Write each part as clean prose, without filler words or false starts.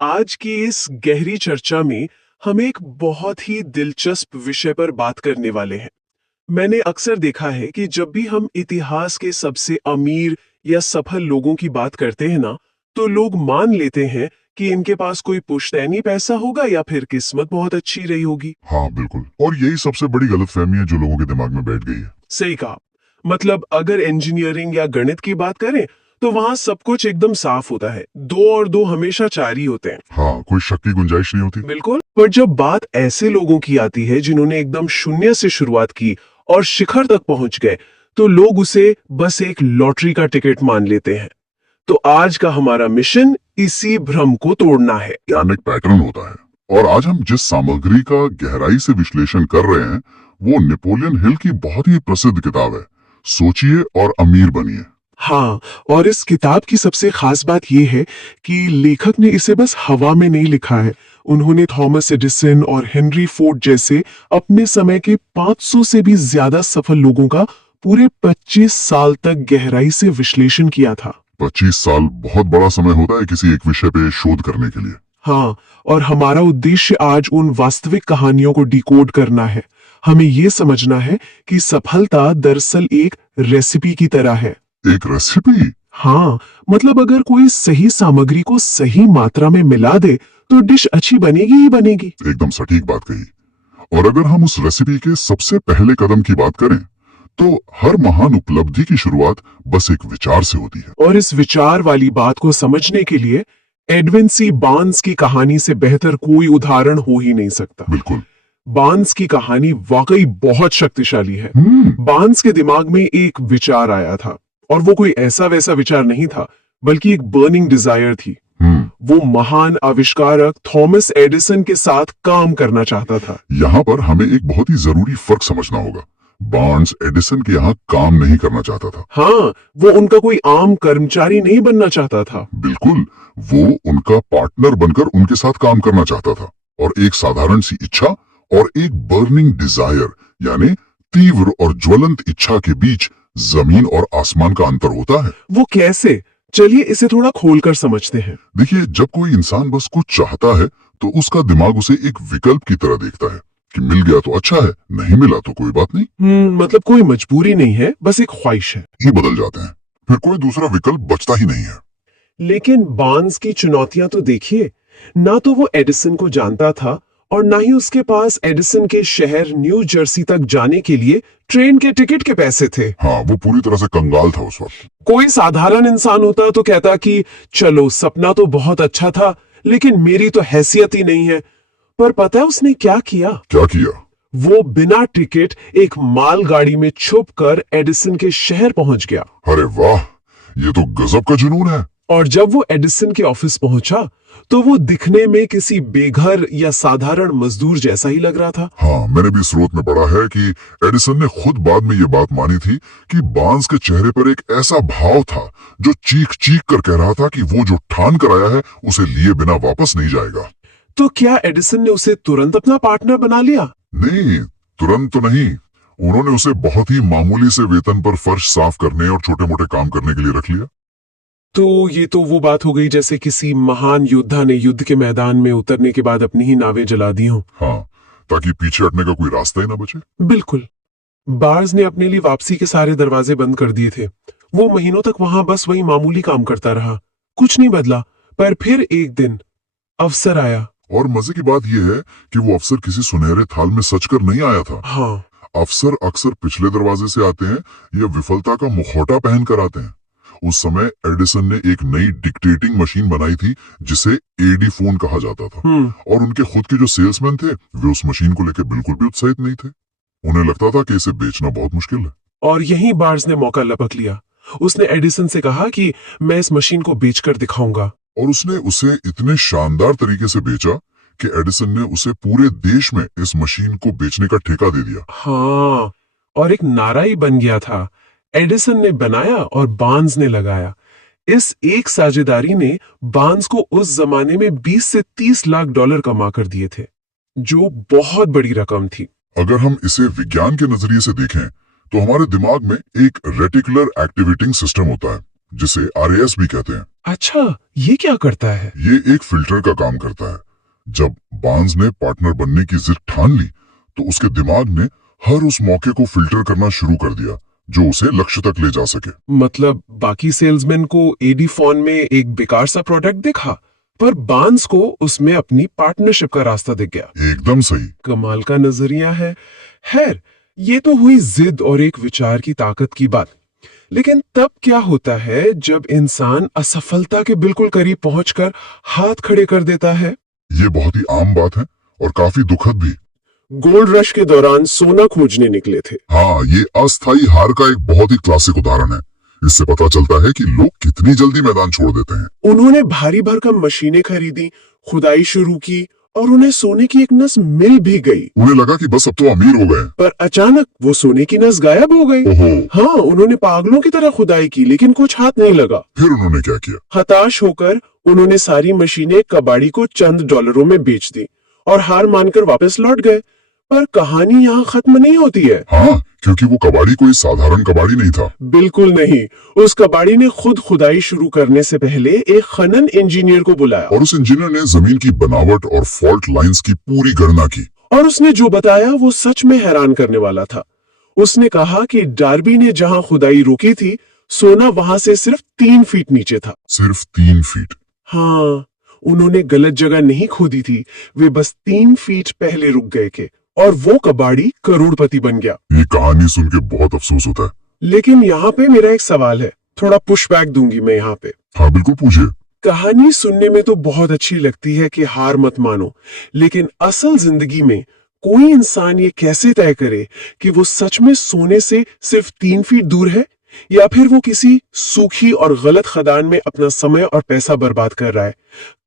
आज की इस गहरी चर्चा में हम एक बहुत ही दिलचस्प विषय पर बात करने वाले हैं। मैंने अक्सर देखा है कि जब भी हम इतिहास के सबसे अमीर या सफल लोगों की बात करते हैं ना, तो लोग मान लेते हैं कि इनके पास कोई पुश्तैनी पैसा होगा या फिर किस्मत बहुत अच्छी रही होगी। हाँ बिल्कुल, और यही सबसे बड़ी गलतफहमी है जो लोगों के दिमाग में बैठ गई है। सही कहा। मतलब अगर इंजीनियरिंग या गणित की बात करें तो वहां सब कुछ एकदम साफ होता है, 2 और 2 हमेशा 4 ही होते हैं। हाँ, कोई शक की गुंजाइश नहीं होती। बिल्कुल। पर जब बात ऐसे लोगों की आती है जिन्होंने एकदम शून्य से शुरुआत की और शिखर तक पहुंच गए, तो लोग उसे बस एक लॉटरी का टिकट मान लेते हैं। तो आज का हमारा मिशन इसी भ्रम को तोड़ना है। ज्ञान एक पैटर्न होता है, और आज हम जिस सामग्री का गहराई से विश्लेषण कर रहे हैं वो नेपोलियन हिल की बहुत ही प्रसिद्ध किताब है, सोचिए और अमीर बनिए। हाँ, और इस किताब की सबसे खास बात यह है कि लेखक ने इसे बस हवा में नहीं लिखा है। उन्होंने थॉमस एडिसन और हेनरी फोर्ड जैसे अपने समय के 500 से भी ज्यादा सफल लोगों का पूरे 25 साल तक गहराई से विश्लेषण किया था। 25 साल बहुत बड़ा समय होता है किसी एक विषय पे शोध करने के लिए। हाँ, और हमारा उद्देश्य आज उन वास्तविक कहानियों को डिकोड करना है। हमें ये समझना है कि सफलता दरअसल एक रेसिपी की तरह है। एक रेसिपी? हाँ, मतलब अगर कोई सही सामग्री को सही मात्रा में मिला दे तो डिश अच्छी बनेगी ही बनेगी। एकदम सटीक बात कही। और अगर हम उस रेसिपी के सबसे पहले कदम की बात करें तो हर महान उपलब्धि की शुरुआत बस एक विचार से होती है। और इस विचार वाली बात को समझने के लिए एडविन सी बार्न्स की कहानी से बेहतर कोई उदाहरण हो ही नहीं सकता। बिल्कुल। बार्न्स की कहानी वाकई बहुत शक्तिशाली है। बार्न्स के दिमाग में एक विचार आया था, और वो कोई ऐसा वैसा विचार नहीं था, बल्कि एक बर्निंग डिजायर थी। वो महान आविष्कारक थॉमस एडिसन के साथ काम करना चाहता था। यहाँ पर हमें एक बहुत ही जरूरी फर्क समझना होगा। बार्न्स एडिसन के यहाँ काम नहीं करना चाहता था। हाँ, वो उनका कोई आम कर्मचारी नहीं बनना चाहता था। बिल्कुल, वो उनका पार्टनर बनकर उनके साथ काम करना चाहता था। और एक साधारण सी इच्छा और एक बर्निंग डिजायर यानी तीव्र और ज्वलंत इच्छा के बीच जमीन और आसमान का अंतर होता है। वो कैसे? चलिए इसे थोड़ा खोलकर समझते हैं। देखिए, जब कोई इंसान बस कुछ चाहता है तो उसका दिमाग उसे एक विकल्प की तरह देखता है कि मिल गया तो अच्छा है, नहीं मिला तो कोई बात नहीं। मतलब कोई मजबूरी नहीं है, बस एक ख्वाहिश है। ये बदल जाते हैं, फिर कोई दूसरा विकल्प बचता ही नहीं है। लेकिन बार्न्स की चुनौतियां तो देखिए। ना तो वो एडिसन को जानता था और ना ही उसके पास एडिसन के शहर न्यू जर्सी तक जाने के लिए ट्रेन के टिकट के पैसे थे। हाँ, वो पूरी तरह से कंगाल था उस वक्त। कोई साधारण इंसान होता तो कहता कि चलो सपना तो बहुत अच्छा था, लेकिन मेरी तो हैसियत ही नहीं है। पर पता है उसने क्या किया? क्या किया? वो बिना टिकट एक मालगाड़ी में छुपकर एडिसन के शहर पहुंच गया। अरे वाह, ये तो गजब का जुनून है। और जब वो एडिसन के ऑफिस पहुंचा तो वो दिखने में किसी बेघर या साधारण मजदूर जैसा ही लग रहा था। हाँ, मैंने भी स्रोत में पढ़ा है कि एडिसन ने खुद बाद में ये बात मानी थी कि बार्न्स के चेहरे पर एक ऐसा भाव था जो चीख चीख कर कह रहा था कि वो जो ठान कर आया है उसे लिए बिना वापस नहीं जाएगा। तो क्या एडिसन ने उसे तुरंत अपना पार्टनर बना लिया? नहीं, तुरंत तो नहीं। उन्होंने उसे बहुत ही मामूली से वेतन पर फर्श साफ करने और छोटे मोटे काम करने के लिए रख लिया। तो ये तो वो बात हो गई जैसे किसी महान योद्धा ने युद्ध के मैदान में उतरने के बाद अपनी ही नावें जला दी हों। हाँ, ताकि पीछे हटने का कोई रास्ता ही ना बचे। बिल्कुल। बार्न्स ने अपने लिए वापसी के सारे दरवाजे बंद कर दिए थे। वो महीनों तक वहां बस वही मामूली काम करता रहा, कुछ नहीं बदला। पर फिर एक दिन अवसर आया। और मजे की बात यह है कि वो अफसर किसी सुनहरे थाल में सजकर नहीं आया था। हाँ, अफसर अक्सर पिछले दरवाजे से आते हैं या विफलता का मुखौटा पहन कर आते हैं। उस समय एडिसन ने एक नई डिक्टेटिंग मशीन बनाई थी जिसे एडी फोन कहा जाता था। और उनके खुद के जो सेल्समैन थे वे उस मशीन को लेकर बिल्कुल भी उत्साहित नहीं थे। उन्हें लगता था कि इसे बेचना बहुत मुश्किल है। और यहीं बार्न्स ने मौका लपक लिया। उसने एडिसन से कहा कि मैं इस मशीन को बेचकर दिखाऊंगा। और उसने उसे इतने शानदार तरीके से बेचा कि एडिसन ने उसे पूरे देश में इस मशीन को बेचने का ठेका दे दिया। हाँ, और एक नारा ही बन गया था। एडिसन ने बनाया और बार्न्स ने लगाया। इस एक साझेदारी ने बार्न्स को उस जमाने में 20 से 30 लाख डॉलर कमा कर दिए थे, जो बहुत बड़ी रकम थी। अगर हम इसे विज्ञान के नजरिए से देखें तो हमारे दिमाग में एक रेटिकुलर एक्टिवेटिंग सिस्टम होता है जिसे RAS भी कहते हैं। अच्छा, ये क्या करता है? ये एक फिल्टर का काम करता है। जब बार्न्स ने पार्टनर बनने की जिद ठान ली तो उसके दिमाग ने हर उस मौके को फिल्टर करना शुरू कर दिया जो उसे लक्ष्य तक ले जा सके। मतलब बाकी सेल्समैन को एडी फोन में एक बेकार सा प्रोडक्ट दिखा, पर बार्न्स को उसमें अपनी पार्टनरशिप का रास्ता दिख गया। एकदम सही। कमाल का नजरिया है। खैर, ये तो हुई जिद और एक विचार की ताकत की बात। लेकिन तब क्या होता है जब इंसान असफलता के बिल्कुल करीब पहुंचकर हाथ खड़े कर देता है? ये बहुत ही आम बात है और काफी दुखद भी। गोल्ड रश के दौरान सोना खोजने निकले थे। हाँ, ये अस्थायी हार का एक बहुत ही क्लासिक उदाहरण है। इससे पता चलता है कि लोग कितनी जल्दी मैदान छोड़ देते हैं। उन्होंने भारी भरकम मशीनें खरीदी, खुदाई शुरू की और उन्हें सोने की एक नस मिल भी गई। उन्हें लगा कि बस अब तो अमीर हो गए। पर अचानक वो सोने की नस गायब हो गई। ओहो। हाँ, उन्होंने पागलों की तरह खुदाई की लेकिन कुछ हाथ नहीं लगा। फिर उन्होंने क्या किया? हताश होकर उन्होंने सारी मशीनें कबाड़ी को चंद डॉलरों में बेच दी और हार मानकर वापस लौट गए। पर कहानी यहाँ खत्म नहीं होती है। हाँ, क्योंकि वो कबाड़ी कोई साधारण कबाड़ी नहीं था। बिल्कुल नहीं। उस कबाड़ी ने खुद खुदाई शुरू करने से पहले एक खनन इंजीनियर को बुलाया और उस इंजीनियर ने जमीन की बनावट और फॉल्ट लाइंस की पूरी गणना की। और उसने जो बताया वो सच में हैरान करने वाला था। उसने कहा कि डार्बी ने जहां खुदाई रोकी थी, सोना वहां से सिर्फ 3 फीट नीचे था। सिर्फ 3 फीट? हाँ, उन्होंने गलत जगह नहीं खोदी थी, वे बस 3 फीट पहले रुक गए थे और वो कबाड़ी करोड़पति बन गया। ये कहानी सुन के बहुत अफसोस होता है। लेकिन यहाँ पे मेरा एक सवाल है, थोड़ा पुशबैक दूंगी मैं यहाँ पे। हाँ, बिल्कुल पूछिए। कहानी सुनने में तो बहुत अच्छी लगती है कि हार मत मानो, लेकिन असल जिंदगी में कोई इंसान ये कैसे तय करे कि वो सच में सोने से सिर्फ 3 फीट दूर है या फिर वो किसी सूखी और गलत खदान में अपना समय और पैसा बर्बाद कर रहा है?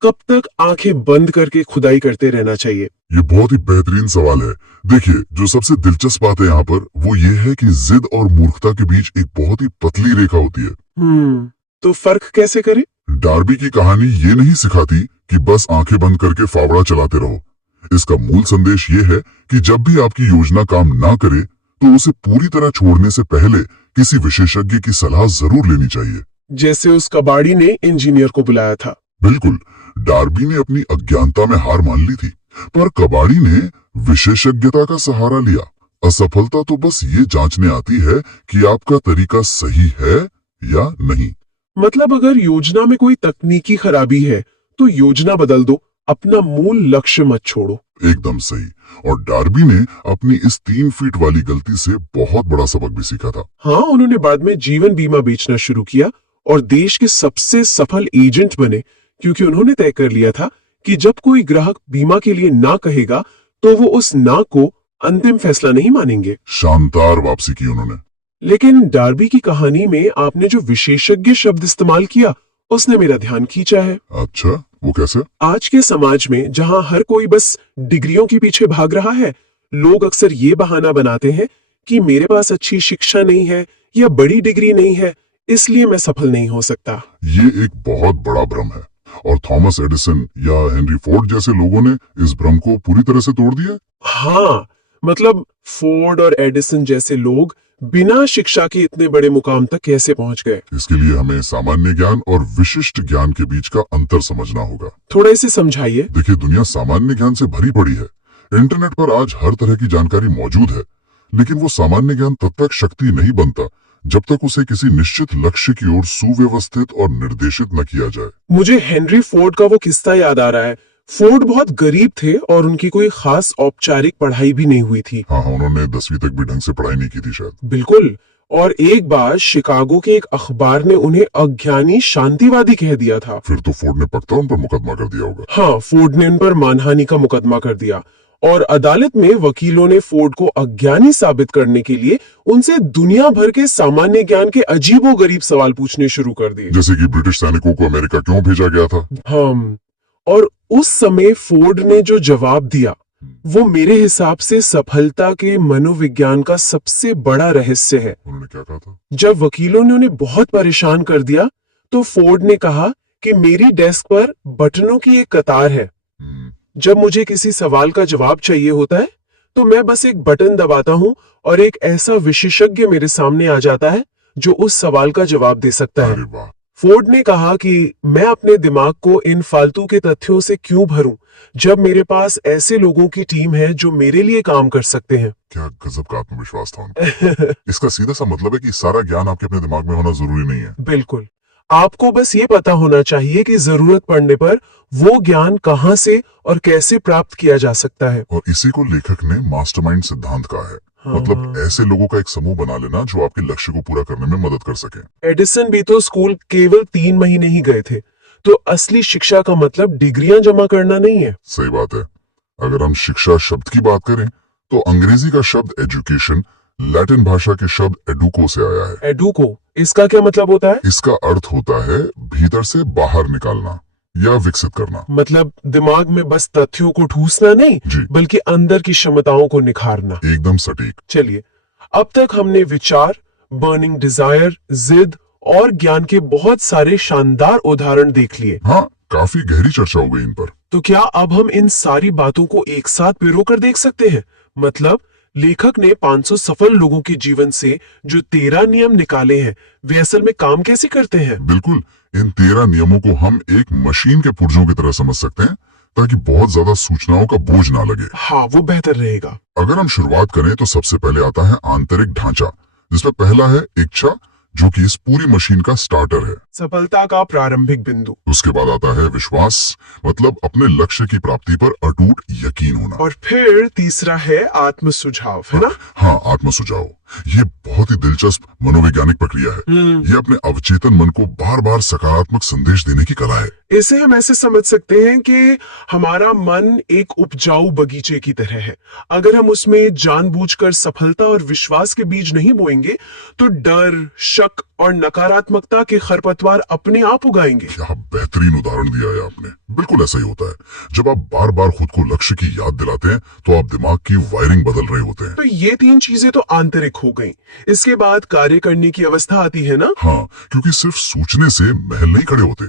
कब तक आंखें बंद करके खुदाई करते रहना चाहिए? ये बहुत ही बेहतरीन सवाल है। देखिए, जो सबसे दिलचस्प बात है यहाँ पर वो ये है कि जिद और मूर्खता के बीच एक बहुत ही पतली रेखा होती है। तो फर्क कैसे करें? डार्बी की कहानी ये नहीं सिखाती कि बस आंखें बंद करके फावड़ा चलाते रहो। इसका मूल संदेश ये है कि जब भी आपकी योजना काम ना करे तो उसे पूरी तरह छोड़ने से पहले किसी विशेषज्ञ की सलाह जरूर लेनी चाहिए। जैसे उस कबाड़ी ने इंजीनियर को बुलाया था। बिल्कुल, डार्बी ने अपनी अज्ञानता में हार मान ली थी, पर कबाड़ी ने विशेषज्ञता का सहारा लिया। असफलता तो बस ये जांचने आती है कि आपका तरीका सही है या नहीं। मतलब अगर योजना में कोई तकनीकी खराबी है तो योजना बदल दो, अपना मूल लक्ष्य मत छोड़ो। एकदम सही। और डार्बी ने अपनी इस 3 फीट वाली गलती से बहुत बड़ा सबक भी सीखा था। हाँ, उन्होंने बाद में जीवन बीमा बेचना शुरू किया और देश के सबसे सफल एजेंट बने, क्योंकि उन्होंने तय कर लिया था कि जब कोई ग्राहक बीमा के लिए ना कहेगा तो वो उस ना को अंतिम फैसला नहीं मानेंगे। शानदार वापसी की उन्होंने। लेकिन डार्बी की कहानी में आपने जो विशेषज्ञ शब्द इस्तेमाल किया उसने मेरा ध्यान खींचा है। अच्छा, वो कैसे? आज के समाज में जहां हर कोई बस डिग्रियों के पीछे भाग रहा है, लोग अक्सर ये बहाना बनाते हैं कि मेरे पास अच्छी शिक्षा नहीं है या बड़ी डिग्री नहीं है, इसलिए मैं सफल नहीं हो सकता। ये एक बहुत बड़ा भ्रम है और थॉमस एडिसन या हेनरी फोर्ड जैसे लोगों ने इस भ्रम को पूरी तरह से तोड़ दिया। हाँ, मतलब फोर्ड और एडिसन जैसे लोग बिना शिक्षा के इतने बड़े मुकाम तक कैसे पहुंच गए? इसके लिए हमें सामान्य ज्ञान और विशिष्ट ज्ञान के बीच का अंतर समझना होगा। थोड़ा इसे समझाइए। देखिए, दुनिया सामान्य ज्ञान से भरी पड़ी है। इंटरनेट पर आज हर तरह की जानकारी मौजूद है, लेकिन वो सामान्य ज्ञान तब तक शक्ति नहीं बनता जब तक उसे किसी निश्चित लक्ष्य की ओर सुव्यवस्थित और निर्देशित न किया जाए। मुझे हेनरी फोर्ड का वो किस्सा याद आ रहा है। फोर्ड बहुत गरीब थे और उनकी कोई खास औपचारिक पढ़ाई भी नहीं हुई थी। हाँ, उन्होंने 10वीं तक भी ढंग से पढ़ाई नहीं की थी शायद। बिल्कुल। और एक बार शिकागो के एक अखबार ने उन्हें अज्ञानी शांतिवादी कह दिया था। फिर तो फोर्ड ने पक्का उन पर मुकदमा कर दिया होगा। हाँ, फोर्ड ने उन पर मानहानि का मुकदमा कर दिया और अदालत में वकीलों ने फोर्ड को अज्ञानी साबित करने के लिए उनसे दुनिया भर के सामान्य ज्ञान के अजीबोगरीब सवाल पूछने शुरू कर दिए। जैसे कि ब्रिटिश सैनिकों को अमेरिका क्यों भेजा गया था। हाँ, और उस समय फोर्ड ने जो जवाब दिया वो मेरे हिसाब से सफलता के मनोविज्ञान का सबसे बड़ा रहस्य है। उन्होंने क्या कहा था? जब वकीलों ने उन्हें बहुत परेशान कर दिया तो फोर्ड ने कहा कि मेरी डेस्क पर बटनों की एक कतार है। जब मुझे किसी सवाल का जवाब चाहिए होता है तो मैं बस एक बटन दबाता हूं और एक ऐसा विशेषज्ञ मेरे सामने आ जाता है जो उस सवाल का जवाब दे सकता है। अरे वाह, फोर्ड ने कहा कि मैं अपने दिमाग को इन फालतू के तथ्यों से क्यों भरूं जब मेरे पास ऐसे लोगों की टीम है जो मेरे लिए काम कर सकते हैं। क्या गजब का आत्मविश्वास था उनका। इसका सीधा सा मतलब है कि सारा ज्ञान आपके अपने दिमाग में होना जरूरी नहीं है। बिल्कुल, आपको बस ये पता होना चाहिए कि जरूरत पड़ने पर वो ज्ञान कहाँ से और कैसे प्राप्त किया जा सकता है। और इसी को लेखक ने मास्टरमाइंड सिद्धांत कहा है। मतलब ऐसे लोगों का एक समूह बना लेना जो आपके लक्ष्य को पूरा करने में मदद कर सके। एडिसन भी तो स्कूल केवल 3 महीने ही गए थे, तो असली शिक्षा का मतलब डिग्रियां जमा करना नहीं है। सही बात है। अगर हम शिक्षा शब्द की बात करें तो अंग्रेजी का शब्द एजुकेशन लैटिन भाषा के शब्द एडुको से आया है। एडुको, इसका क्या मतलब होता है? इसका अर्थ होता है भीतर से बाहर निकालना या विकसित करना। मतलब दिमाग में बस तथ्यों को ठूसना नहीं, जी। बल्कि अंदर की क्षमताओं को निखारना। एकदम सटीक। चलिए, अब तक हमने विचार, बर्निंग डिजायर, जिद और ज्ञान के बहुत सारे शानदार उदाहरण देख लिए। हाँ, काफी गहरी चर्चा हो गई इन पर। तो क्या अब हम इन सारी बातों को एक साथ पिरोकर देख सकते हैं? मतलब लेखक ने 500 सफल लोगों के जीवन से जो 13 नियम निकाले हैं, वे असल में काम कैसे करते हैं? बिल्कुल, इन 13 नियमों को हम एक मशीन के पुर्जों की तरह समझ सकते हैं ताकि बहुत ज्यादा सूचनाओं का बोझ ना लगे। हाँ, वो बेहतर रहेगा। अगर हम शुरुआत करें तो सबसे पहले आता है आंतरिक ढांचा, जिसमें पहला है इच्छा, जो कि इस पूरी मशीन का स्टार्टर है। सफलता का प्रारंभिक बिंदु। उसके बाद आता है विश्वास, मतलब अपने लक्ष्य की प्राप्ति पर अटूट यकीन होना। और फिर तीसरा है आत्म सुझाव, है ना? हाँ, आत्म सुझाव। ये बहुत ही दिलचस्प मनोवैज्ञानिक प्रक्रिया है। ये अपने अवचेतन मन को बार बार सकारात्मक संदेश देने की कला है। इसे हम ऐसे समझ सकते हैं कि हमारा मन एक उपजाऊ बगीचे की तरह है। अगर हम उसमें जानबूझकर सफलता और विश्वास के बीज नहीं बोएंगे, तो डर, शक और नकारात्मकता के खरपतवार अपने आप उगाएंगे। क्या बेहतरीन उदाहरण दिया है आपने। बिल्कुल ऐसा ही होता है। जब आप बार बार खुद को लक्ष्य की याद दिलाते हैं तो आप दिमाग की वायरिंग बदल रहे होते हैं। तो ये 3 चीजें तो आंतरिक हो गई। इसके बाद कार्य करने की अवस्था आती है ना? हाँ, क्योंकि सिर्फ सोचने से महल नहीं खड़े होते।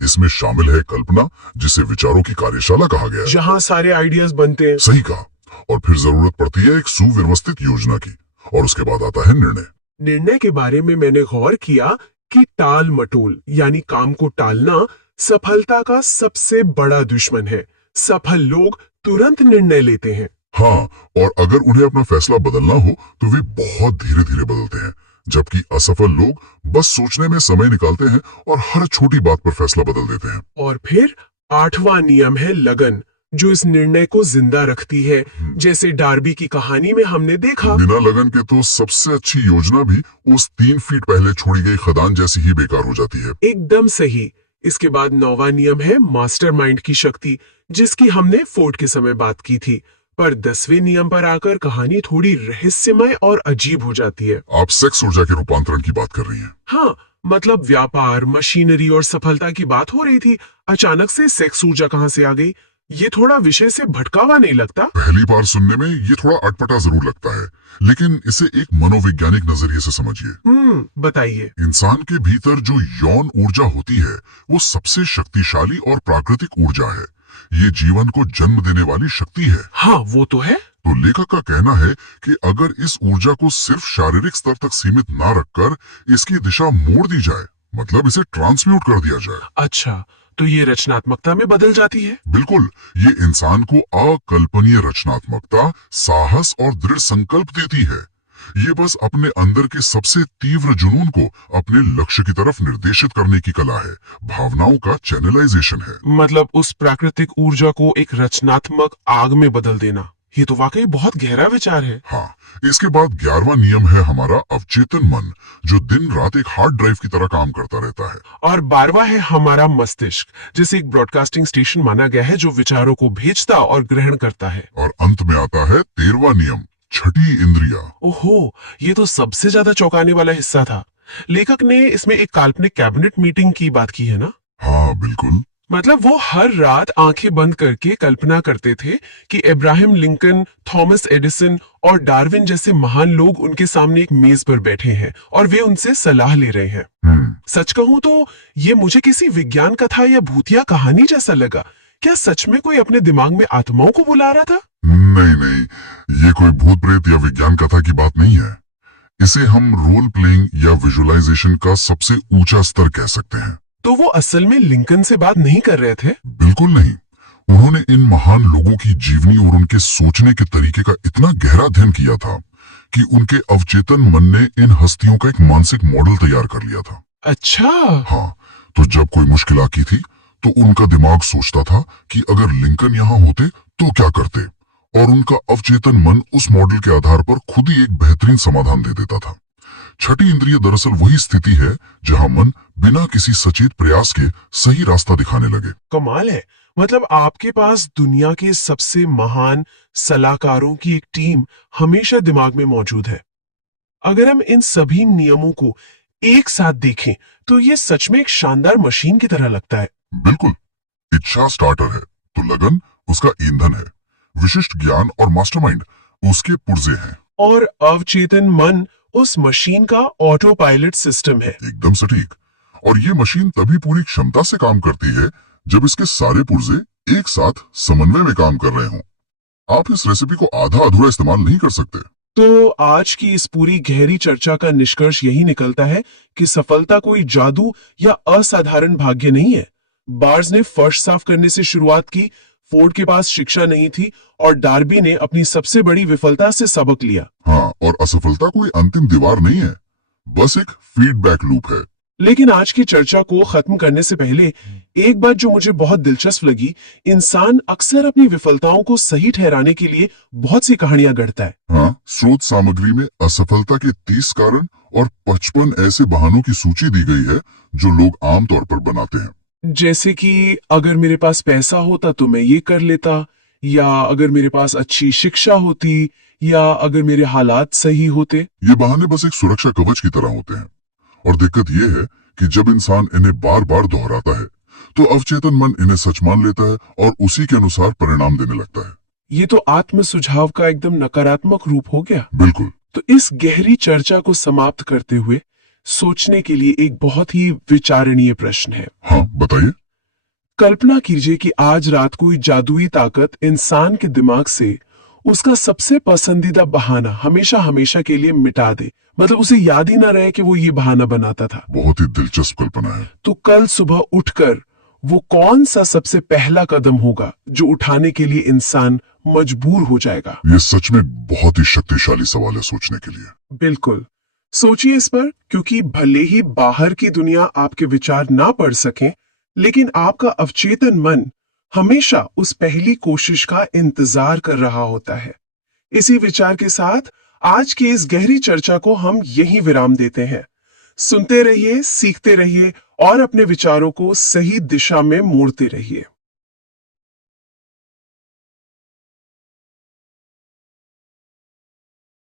इसमें शामिल है कल्पना, जिसे विचारों की कार्यशाला कहा गया है, जहाँ सारे आइडियाज बनते हैं। सही कहा। और फिर जरूरत पड़ती है एक सुव्यवस्थित योजना की, और उसके बाद आता है निर्णय। निर्णय के बारे में मैंने गौर किया कि टाल मटोल यानी काम को टालना सफलता का सबसे बड़ा दुश्मन है। सफल लोग तुरंत निर्णय लेते हैं। हाँ, और अगर उन्हें अपना फैसला बदलना हो तो वे बहुत धीरे धीरे बदलते हैं, जबकि असफल लोग बस सोचने में समय निकालते हैं और हर छोटी बात पर फैसला बदल देते हैं। और फिर 8वां नियम है लगन, जो इस निर्णय को जिंदा रखती है। जैसे डार्बी की कहानी में हमने देखा, बिना लगन के तो सबसे अच्छी योजना भी उस 3 फीट पहले छोड़ी गई खदान जैसी ही बेकार हो जाती है। एकदम सही। इसके बाद 9वां नियम है मास्टरमाइंड की शक्ति, जिसकी हमने फोर्ड के समय बात की थी। पर 10वें नियम पर आकर कहानी थोड़ी रहस्यमय और अजीब हो जाती है। आप सेक्स ऊर्जा के रूपांतरण की बात कर रही हैं। हाँ, मतलब व्यापार, मशीनरी और सफलता की बात हो रही थी, अचानक से सेक्स ऊर्जा कहाँ से आ गई? ये थोड़ा विषय से भटकावा नहीं लगता? पहली बार सुनने में ये थोड़ा अटपटा जरूर लगता है, लेकिन इसे एक मनोवैज्ञानिक नजरिए से समझिए। बताइए। इंसान के भीतर जो यौन ऊर्जा होती है वो सबसे शक्तिशाली और प्राकृतिक ऊर्जा है। ये जीवन को जन्म देने वाली शक्ति है। हाँ, वो तो है। तो लेखक का कहना है कि अगर इस ऊर्जा को सिर्फ शारीरिक स्तर तक सीमित ना रखकर इसकी दिशा मोड़ दी जाए, मतलब इसे ट्रांसम्यूट कर दिया जाए। अच्छा, तो ये रचनात्मकता में बदल जाती है? बिल्कुल, ये इंसान को अकल्पनीय रचनात्मकता, साहस और दृढ़ संकल्प देती है। ये बस अपने अंदर के सबसे तीव्र जुनून को अपने लक्ष्य की तरफ निर्देशित करने की कला है। भावनाओं का चैनलाइजेशन है। मतलब उस प्राकृतिक ऊर्जा को एक रचनात्मक आग में बदल देना। ये तो वाकई बहुत गहरा विचार है। हाँ, इसके बाद 11वां नियम है हमारा अवचेतन मन, जो दिन रात एक हार्ड ड्राइव की तरह काम करता रहता है। और 12वां है हमारा मस्तिष्क, जिसे एक ब्रॉडकास्टिंग स्टेशन माना गया है जो विचारों को भेजता और ग्रहण करता है। और अंत में आता है 13वां नियम, छठी इंद्रिया। ओहो, ये तो सबसे ज्यादा चौंकाने वाला हिस्सा था। लेखक ने इसमें एक काल्पनिक कैबिनेट मीटिंग की बात की है ना? हाँ बिल्कुल। मतलब वो हर रात आंखें बंद करके कल्पना करते थे कि इब्राहिम लिंकन, थॉमस एडिसन और डार्विन जैसे महान लोग उनके सामने एक मेज पर बैठे हैं और वे उनसे सलाह ले रहे हैं। सच कहूं तो ये मुझे किसी विज्ञान कथा या भूतिया कहानी जैसा लगा। क्या सच में कोई अपने दिमाग में आत्माओं को बुला रहा था? नहीं, ये कोई भूत प्रेत या विज्ञान कथा की बात नहीं है। इसे हम रोल प्लेइंग या विजुअलाइजेशन का सबसे ऊंचा स्तर कह सकते हैं। तो वो असल में लिंकन से बात नहीं कर रहे थे? बिल्कुल नहीं। उन्होंने इन महान लोगों की जीवनी और उनके सोचने के तरीके का इतना गहरा अध्ययन किया था कि उनके अवचेतन मन ने इन हस्तियों का एक मानसिक मॉडल तैयार कर लिया था। अच्छा। हाँ, तो जब कोई मुश्किल आती थी तो उनका दिमाग सोचता था कि अगर लिंकन यहाँ होते तो क्या करते, और उनका अवचेतन मन उस मॉडल के आधार पर खुद ही एक बेहतरीन समाधान दे देता था। छठी इंद्रिय दरअसल वही स्थिति है जहां मन बिना किसी सचेत प्रयास के सही रास्ता दिखाने लगे। कमाल है। मतलब आपके पास दुनिया के सबसे महान सलाहकारों की एक टीम हमेशा दिमाग में मौजूद है। अगर हम इन सभी नियमों को एक साथ देखें तो ये सच में एक शानदार मशीन की तरह लगता है। बिल्कुल। इच्छा स्टार्टर है तो लगन उसका ईंधन है, विशिष्ट ज्ञान और मास्टरमाइंड उसके पुर्जे हैं, और अवचेतन मन उस मशीन का ऑटो पायलट सिस्टम है। एकदम सटीक। और ये मशीन तभी पूरी क्षमता से काम करती है जब इसके सारे पुर्जे एक साथ समन्वय में काम कर रहे हों। आप इस रेसिपी को आधा अधूरा इस्तेमाल नहीं कर सकते। तो आज की इस पूरी गहरी चर्चा का निष्कर्ष यही निकलता है कि सफलता कोई जादू या असाधारण भाग्य नहीं है। बार्स ने फर्श साफ करने से शुरुआत की, फोर्ड के पास शिक्षा नहीं थी, और डार्बी ने अपनी सबसे बड़ी विफलता से सबक लिया। हाँ, और असफलता कोई अंतिम दीवार नहीं है, बस एक फीडबैक लूप है। लेकिन आज की चर्चा को खत्म करने से पहले एक बात जो मुझे बहुत दिलचस्प लगी, इंसान अक्सर अपनी विफलताओं को सही ठहराने के लिए बहुत सी कहानियां गढ़ता है। हाँ, स्रोत सामग्री में असफलता के 30 कारण और 55 ऐसे बहानों की सूची दी गई है जो लोग आमतौर पर बनाते हैं। जैसे कि अगर मेरे पास पैसा होता तो मैं ये कर लेता, या अगर मेरे पास अच्छी शिक्षा होती, या अगर मेरे हालात सही होते। ये बहाने बस एक सुरक्षा कवच की तरह होते हैं, और दिक्कत ये है कि जब इंसान इन्हें बार बार दोहराता है तो अवचेतन मन इन्हें सच मान लेता है और उसी के अनुसार परिणाम देने लगता है। ये तो आत्म सुझाव का एकदम नकारात्मक रूप हो गया। बिल्कुल। तो इस गहरी चर्चा को समाप्त करते हुए सोचने के लिए एक बहुत ही विचारणीय प्रश्न है। हाँ, बताइए। कल्पना कीजिए कि आज रात कोई जादुई ताकत इंसान के दिमाग से उसका सबसे पसंदीदा बहाना हमेशा हमेशा के लिए मिटा दे। मतलब उसे याद ही ना रहे कि वो ये बहाना बनाता था। बहुत ही दिलचस्प कल्पना है। तो कल सुबह उठकर वो कौन सा सबसे पहला कदम होगा जो उठाने के लिए इंसान मजबूर हो जाएगा? ये सच में बहुत ही शक्तिशाली सवाल है सोचने के लिए। बिल्कुल सोचिए इस पर, क्योंकि भले ही बाहर की दुनिया आपके विचार ना पढ़ सके, लेकिन आपका अवचेतन मन हमेशा उस पहली कोशिश का इंतजार कर रहा होता है। इसी विचार के साथ आज की इस गहरी चर्चा को हम यहीं विराम देते हैं। सुनते रहिए, सीखते रहिए और अपने विचारों को सही दिशा में मोड़ते रहिए।